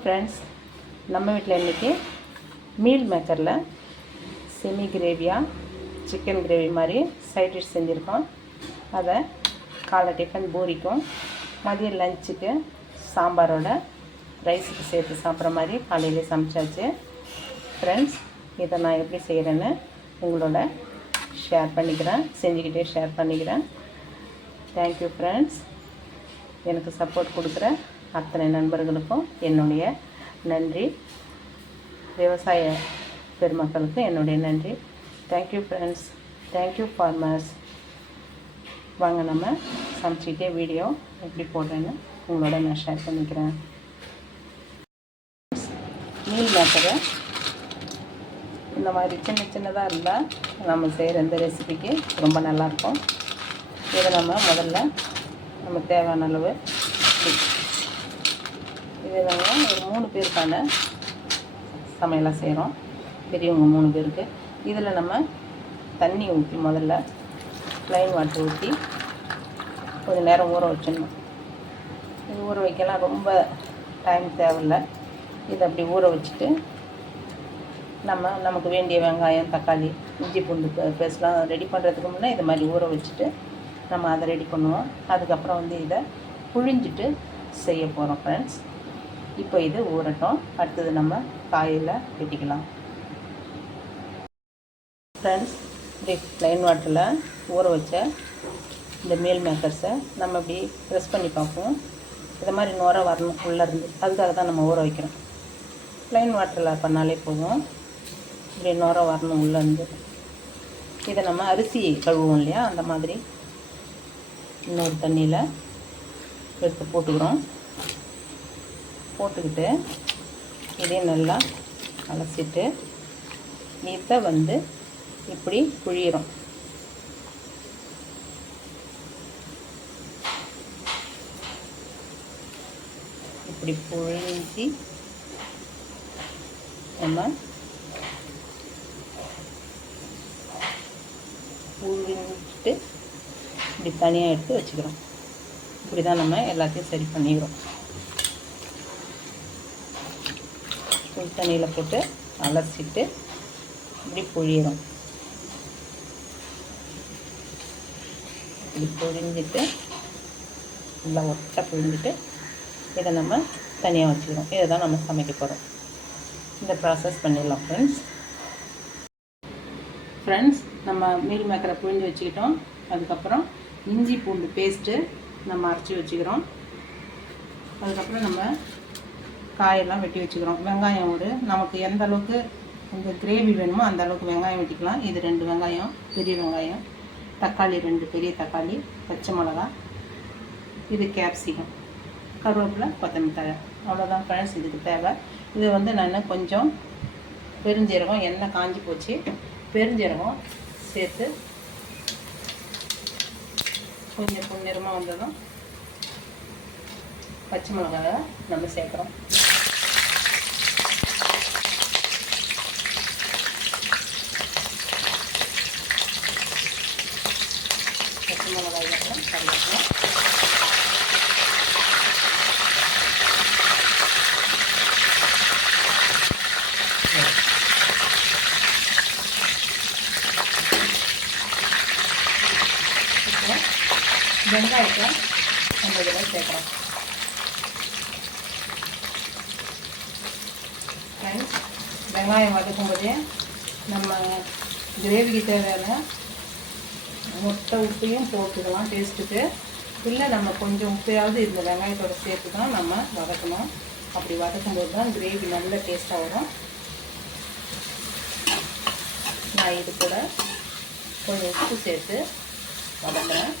Friends நம்ம வீட்டில் இன்றைக்கி மீல் மேக்கரில் செமி கிரேவியாக சிக்கன் கிரேவி மாதிரி சைட் டிஷ் செஞ்சுருக்கோம். அதை காலை டிஃபன் பூரிக்கும் மதிய லஞ்சுக்கு சாம்பாரோட ரைஸுக்கு சேர்த்து சாப்பிட்ற மாதிரி காலையிலே சமைச்சாச்சு. ஃப்ரெண்ட்ஸ் இதை நான் எப்படி செய்கிறேன்னு உங்களோட ஷேர் பண்ணிக்கிறேன் செஞ்சுக்கிட்டே ஷேர் பண்ணிக்கிறேன். தேங்க்யூ ஃப்ரெண்ட்ஸ் எனக்கு சப்போர்ட் கொடுக்குற அத்தனை நண்பர்களுக்கும் என்னுடைய நன்றி. விவசாய பெருமக்களுக்கு என்னுடைய நன்றி. தேங்க்யூ ஃப்ரெண்ட்ஸ் தேங்க்யூ ஃபார்மர்ஸ் வாங்க நம்ம சமைச்சிக்கிட்டே வீடியோ எப்படி போடுறேன்னு உங்களோட நான் ஷேர் பண்ணிக்கிறேன். மீல் மேக்கரை. இந்த மாதிரி சின்ன சின்னதாக இருந்தால் நம்ம செய்கிற இந்த ரெசிபிக்கு ரொம்ப நல்லாயிருக்கும் இதை நம்ம முதல்ல நம்ம தேவையான அளவு இது ஒரு மூணு பேருக்கான சமையலாக செய்கிறோம் பெரியவங்க மூணு பேருக்கு. இதில் நம்ம தண்ணி ஊற்றி முதல்ல ப்ளைன் வாட்டர் ஊற்றி கொஞ்சம் நேரம் ஊற வச்சிடணும். இது ஊற வைக்கலாம். ரொம்ப டைம் தேவையில்லை. இதை அப்படி ஊற வச்சுட்டு நம்ம நமக்கு வேண்டிய வெங்காயம் தக்காளி இஞ்சி பூண்டு பேஸ்ட்லாம் ரெடி பண்ணுறதுக்கு முன்னே இது மாதிரி ஊற வச்சுட்டு நம்ம அதை ரெடி பண்ணுவோம். அதுக்கப்புறம் வந்து இதை புழிஞ்சிட்டு செய்ய போகிறோம் ஃப்ரெண்ட்ஸ் இப்போ இது ஊறட்டும். அடுத்தது நம்ம காயில் வெட்டிக்கலாம். ஃப்ரெண்ட்ஸ் இப்படி ப்ளைன் வாட்டரில் ஊற வச்ச இந்த மீல் மேக்கர்ஸை நம்ம இப்படி ப்ரெஸ் பண்ணி பார்ப்போம். இது மாதிரி நோர வரணும் உள்ளே இருந்து அதுக்காக தான் நம்ம ஊற வைக்கிறோம். ப்ளைன் வாட்டரில் பண்ணாலே போதும். இப்படி நோர வரணும் உள்ளேருந்து இதை நம்ம அரிசி கழுவுவோம் இல்லையா? அந்த மாதிரி இன்னொரு தண்ணியில் எடுத்து போட்டுக்கிறோம். போட்டுக்கிட்டு இதையும் நல்லா அலசிட்டு இதை வந்து இப்படி புழியிறோம். இப்படி புழிஞ்சி நம்ம புழிஞ்சிட்டு இப்படி தனியாக எடுத்து வச்சுக்கிறோம். இப்படி தான் நம்ம எல்லாத்தையும் சரி பண்ணிக்கிறோம். சுடு தண்ணியில் போட்டு அலசிட்டு இப்படி பொழியிடும் இப்படி புழிஞ்சிட்டு நல்லா ஒட்டை பொழிஞ்சிட்டு இதை நம்ம தனியாக வச்சுக்கிறோம் இதை தான் நம்ம சமைக்க போகிறோம் இந்த ப்ராசஸ் பண்ணிடலாம் ஃப்ரெண்ட்ஸ் ஃப்ரெண்ட்ஸ் நம்ம மீல் மேக்கரை புழிஞ்சு வச்சுக்கிட்டோம். அதுக்கப்புறம் இஞ்சி பூண்டு பேஸ்ட்டு நம்ம அரைச்சி வச்சுக்கிறோம். அதுக்கப்புறம் நம்ம காயெல்லாம் வெட்டி வச்சுக்கிறோம். வெங்காயம் ஒரு நமக்கு எந்த அளவுக்கு இந்த கிரேவி வேணுமோ அந்த அளவுக்கு வெங்காயம் வெட்டிக்கலாம். இது ரெண்டு வெங்காயம் பெரிய வெங்காயம் தக்காளி ரெண்டு பெரிய தக்காளி பச்சை மிளகா இது கேப்சிகம் கருவேப்பிலை கொத்தமல்லி தழை. அவ்வளோதான் ஃப்ரெண்ட்ஸ் இதுக்கு தேவை. இது வந்து நான் கொஞ்சம் பெருஞ்சீரகம் எண்ணெய் காஞ்சி போச்சு. பெருஞ்சீரகம் சேர்த்து கொஞ்சம் பொன்னிறமாக வந்ததும் பச்சை மிளகாவை நம்ம சேர்க்குறோம் பச்சை மிளகாய் அப்புறம் கருவேப்பிலை இப்போ வெங்காயத்தை நம்ம இதில் சேர்க்குறோம் ஃப்ரெண்ட்ஸ் வெங்காயம் வதக்கும்போதே நம்ம கிரேவிக்கு தேவையான முட்டை உப்பையும் போட்டுக்கலாம் டேஸ்ட்டுக்கு இல்லை நம்ம கொஞ்சம் உப்பையாவது இந்த வெங்காயத்தோட சேர்த்து தான் நம்ம வதக்கணும். அப்படி வதக்கும்போது தான் கிரேவி நல்ல டேஸ்ட்டாக வரும். நான் இது கூட கொஞ்சம் உப்பு சேர்த்து வதக்குறேன்.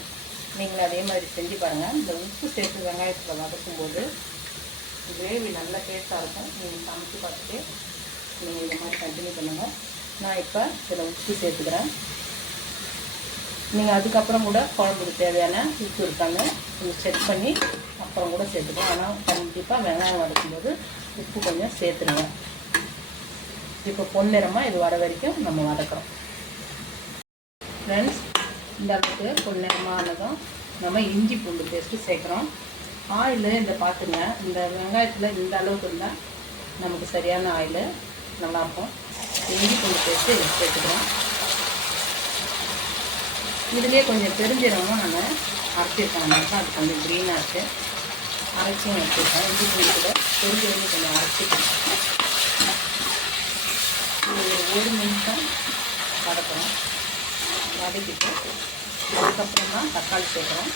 நீங்களும் அதே மாதிரி செஞ்சு பாருங்கள் இந்த உப்பு சேர்த்து வெங்காயத்தில் வதக்கும்போது கிரேவி நல்ல டேஸ்ட்டாக இருக்கும். நீங்கள் சமைச்சு பார்த்துட்டு நீங்கள் இந்த மாதிரி கண்டினியூ பண்ணுங்கள் நான் இப்போ இதில் உப்பு சேர்த்துக்கிறேன். நீங்கள் அதுக்கப்புறம் கூட குழம்புக்கு தேவையான உப்பு இருக்காங்க. நீங்கள் செக் பண்ணி அப்புறம் கூட சேர்த்துக்கலாம். ஆனால் கண்டிப்பாக வெங்காயம் வதக்கும்போது உப்பு கொஞ்சம் சேர்த்துருங்க. இப்போ பொன்னிறமாக இது வர வரைக்கும் நம்ம வதக்கிறோம். ஃப்ரெண்ட்ஸ் இந்த அளவுக்கு பொன்னிறமானதும் நம்ம இஞ்சி பூண்டு பேஸ்ட்டு சேர்க்குறோம். ஆயில் இந்த பார்த்துங்க இந்த வெங்காயத்தில் இந்த அளவுக்கு இருந்தால் நமக்கு சரியான ஆயில் நல்லாயிருக்கும் இஞ்சி கொஞ்சம் சேர்த்து சேர்த்துக்கிறோம் இதுலேயே கொஞ்சம் பெருஞ்சீரகமும் நாங்கள் அரைச்சிருக்கோம். நமக்கு அது கொஞ்சம் க்ரீனாக இருக்குது அரைச்சியும் வச்சுருக்கோம் இஞ்சி பூண்டு கூட பெருஞ்சீரகம் கொஞ்சம் அரைச்சிக்கிறேன் ஒரு ஒரு நிமிஷம் வதக்கணும். வதக்கிட்டு அதுக்கப்புறம் தான் தக்காளி சேர்க்குறோம்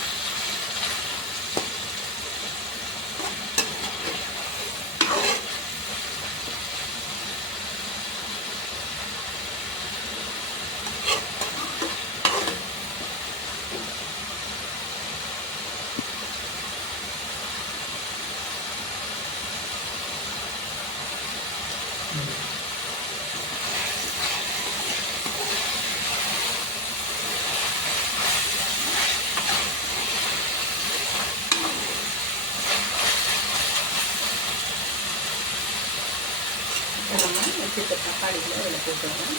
இப்போ தக்காளிகளை இதில் போட்டுருவோம்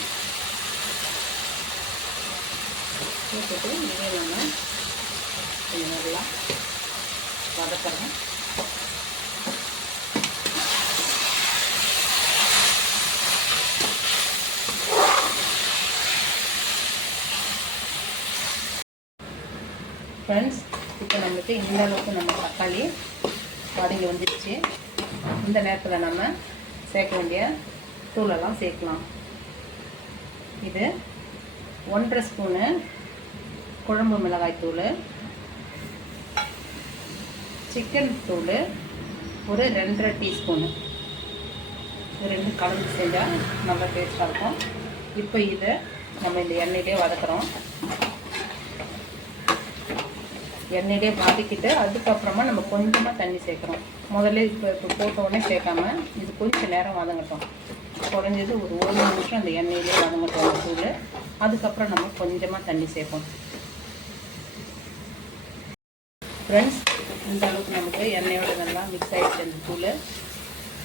போட்டுட்டு இதே நம்ம கொஞ்சம் நல்லா வதக்கிறோம் ஃப்ரெண்ட்ஸ் இப்போ நம்மளுக்கு இந்த அளவுக்கு நம்ம தக்காளி வதங்கி வந்துடுச்சு இந்த நேரத்தில் நம்ம சேர்க்க வேண்டிய தூளெல்லாம் சேர்க்கலாம். இது ஒன்றரை ஸ்பூனு குழம்பு மிளகாய் தூள் சிக்கன் தூள் ஒரு ரெண்டரை டீஸ்பூனு. இது ரெண்டு கலந்து செஞ்சால் நல்லா டேஸ்ட்டாக இருக்கும். இப்போ இதை நம்ம இந்த எண்ணெயிலே வதக்குறோம். எண்ணெயிலே வதக்கிட்டு அதுக்கப்புறமா நம்ம கொஞ்சமாக தண்ணி சேர்க்குறோம். முதல்ல இப்போ இப்போ போட்ட உடனே சேர்க்காம இது கொஞ்சம் நேரம் வதங்கட்டும். குறைஞ்சது ஒரு ஒரு நிமிஷம் அந்த எண்ணெயிலே வதங்கட்டும் அந்த தூள். அதுக்கப்புறம் நம்ம கொஞ்சமாக தண்ணி சேர்ப்போம். ஃப்ரெண்ட்ஸ் இந்த அளவுக்கு நமக்கு எண்ணெயோட நல்லா மிக்ஸ் ஆகிடுச்சு அந்த தூள்.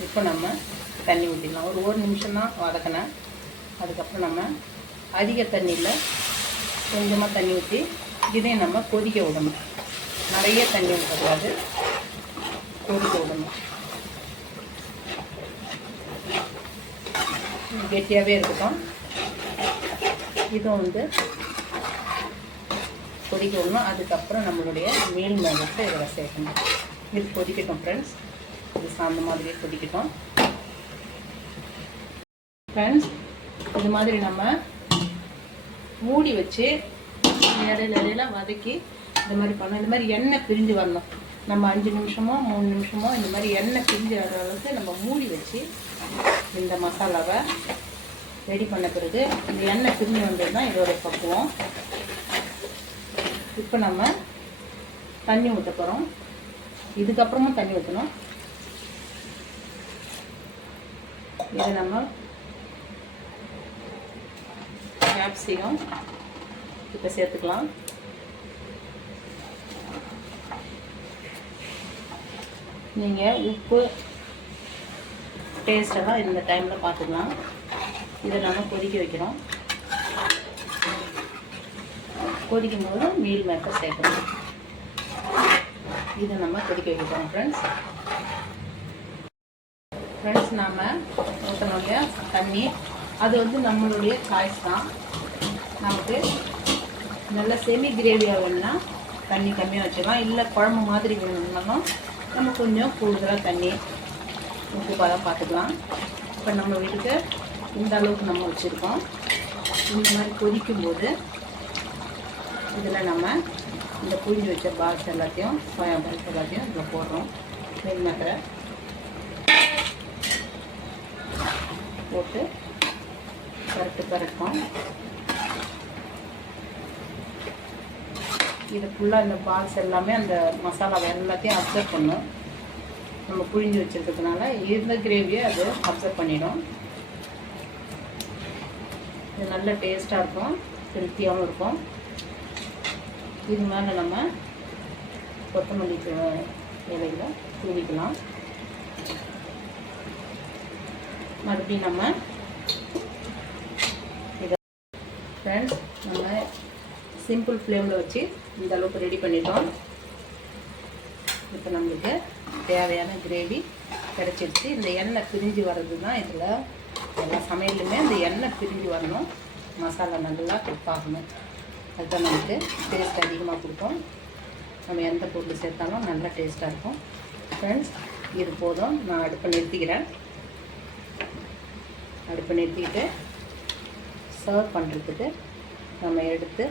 இப்போ நம்ம தண்ணி ஊற்றிடலாம் ஒரு ஒரு நிமிஷம் தான் வதக்கினேன். அதுக்கப்புறம் நம்ம அதிக தண்ணியில் கொஞ்சமாக தண்ணி ஊற்றி இதையும் நம்ம கொதிக்க விடணும். நிறைய தண்ணி ஊற்றக்கூடாது கொதிக்க விடணும். கெட்டியாகவே இருக்கட்டும். இதுவும் வந்து கொதிக்க விடணும். அதுக்கப்புறம் நம்மளுடைய மீல் மேலத்தை இதில் சேர்க்கணும். இது கொதிக்கட்டும் ஃப்ரெண்ட்ஸ் இது சார்ந்த மாதிரியே கொதிக்கட்டும். ஃப்ரெண்ட்ஸ் இது மாதிரி நம்ம மூடி வச்சு இடையில இடையில வதக்கி இந்த மாதிரி பண்ணணும். இந்த மாதிரி எண்ணெய் பிரிஞ்சு வரணும். நம்ம அஞ்சு நிமிஷமோ மூணு நிமிஷமோ இந்த மாதிரி எண்ணெய் பிரிஞ்சு வர அளவுக்கு நம்ம மூடி வச்சு இந்த மசாலாவை ரெடி பண்ண பிறகு இந்த எண்ணெய் பிரிஞ்சு வந்தது தான் இதோட பக்குவம். இப்போ நம்ம தண்ணி ஊற்ற போகிறோம் இதுக்கப்புறமும் தண்ணி ஊற்றணும் இதை நம்ம கேப்சிகம் இப்போ சேர்த்துக்கலாம். நீங்கள் உப்பு டேஸ்டெல்லாம் இந்த டைமில் பார்த்துக்கலாம். இதை நம்ம கொதிக்க வைக்கிறோம். கொதிக்கும் போது மீல் மேக்கர் சேர்க்கணும். இதை நம்ம கொதிக்க வைக்கிறோம் ஃப்ரெண்ட்ஸ் ஃப்ரெண்ட்ஸ் நாம் ஊற்றணும் தண்ணி அது வந்து நம்மளுடைய சாய்ஸ் தான். நமக்கு நல்ல செமி கிரேவியாக வேணும்னா தண்ணி கம்மியாக வச்சுக்கலாம் இல்லை குழம்பு மாதிரி வேணும்னாலும் நம்ம கொஞ்சம் கூடுதலாக தண்ணி உப்பு பதம் பார்த்துக்கலாம் இப்போ நம்ம வீட்டுக்கு இந்த அளவுக்கு நம்ம வச்சுருக்கோம். இந்த மாதிரி கொதிக்கும்போது இதில் நம்ம இந்த புரிஞ்சு வச்ச பால்ஸ் எல்லாத்தையும் சோயா பால்ஸ் எல்லாத்தையும் இதில் போடுறோம். மீன் போட்டு கரெக்டு கரெக்டும் இது ஃபுல்லாக இந்த பால்ஸ் எல்லாமே அந்த மசாலாவை எல்லாத்தையும் அப்சர்வ் பண்ணும். நம்ம புழிஞ்சு வச்சுருக்கிறதுனால இந்த கிரேவியை அது அப்சர்வ் பண்ணிடும். இது நல்ல டேஸ்ட்டாக இருக்கும் ஹெல்த்தியாகவும் இருக்கும். இது மேலே நம்ம கொத்தமல்லி து- இலைகளை தூவிக்கலாம் மறுபடியும் நம்ம இதை ஃப்ரெண்ட்ஸ் நம்ம சிம்பிள் ஃப்ளேமில் வச்சு இந்த அளவுக்கு ரெடி பண்ணிட்டோம். இப்போ நம்மளுக்கு தேவையான கிரேவி கிடச்சிருச்சு. இந்த எண்ணெய் பிரிஞ்சு வர்றது தான் இதில் எல்லா சமையலுமே இந்த எண்ணெய் பிரிஞ்சு வரணும். மசாலா நல்லா குக் அதுதான் நமக்கு டேஸ்ட் அதிகமாக கொடுக்கும். நம்ம எந்த பொருள் சேர்த்தாலும் நல்லா டேஸ்ட்டாக இருக்கும். ஃப்ரெண்ட்ஸ் இது போதும். நான் அடுப்பை நிறுத்திக்கிறேன். அடுப்பை நிறுத்திக்கிட்டு சர்வ் பண்ணுறதுக்கு நம்ம எடுத்து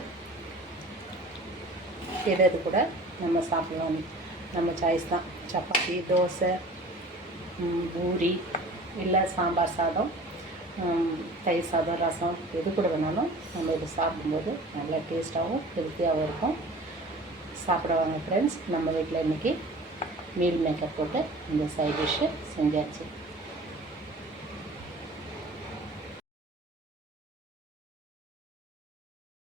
எதாவது கூட நம்ம சாப்பிடலாம். நம்ம சாய்ஸ் தான். சப்பாத்தி தோசை பூரி இல்லை சாம்பார் சாதம் தயிர் சாதம் ரசம் எது கூட வேணாலும் நம்ம இது சாப்பிடும்போது நல்லா டேஸ்ட்டாகவும் ஹெல்த்தியாகவும் இருக்கும். சாப்பிட வாங்க ஃப்ரெண்ட்ஸ் நம்ம வீட்டில் இன்றைக்கி மீல் மேக்கப் போட்டு இந்த சைட் டிஷ்ஷு செஞ்சாச்சு.